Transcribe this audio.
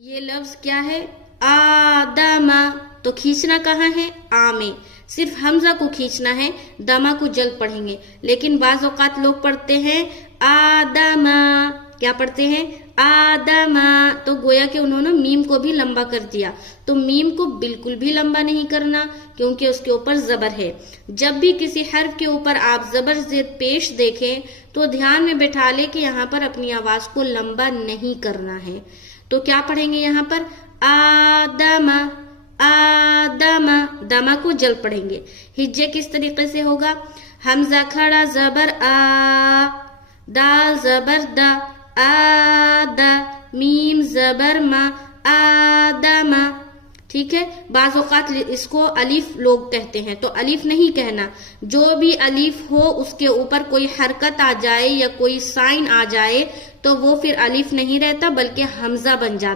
یہ لفظ کیا ہے؟ آدما. تو کھینچنا کہاں ہے؟ آ میں. صرف حمزہ کو کھینچنا ہے، دما کو جلد پڑھیں گے. لیکن بعض اوقات لوگ پڑھتے ہیں آدما. کیا پڑھتے ہیں؟ آدما. تو گویا کہ انہوں نے میم کو بھی لمبا کر دیا. تو میم کو بالکل بھی لمبا نہیں کرنا کیونکہ اس کے اوپر زبر ہے. جب بھی کسی حرف کے اوپر آپ زبر زیر پیش دیکھیں تو دھیان میں بٹھا لے کہ یہاں پر اپنی آواز کو لمبا نہیں کرنا ہے. تو کیا پڑھیں گے یہاں پر؟ آدما. آدما. دما کو جلد پڑھیں گے. ہجے کس طریقے سے ہوگا؟ حمزہ کھڑا زبر آ، دال زبر دا، آدا. میم زبر ما، آدما. ٹھیک ہے. بعض اوقات اس کو الف لوگ کہتے ہیں، تو الف نہیں کہنا. جو بھی الف ہو اس کے اوپر کوئی حرکت آ جائے یا کوئی سائن آ جائے تو وہ پھر الف نہیں رہتا بلکہ حمزہ بن جاتا.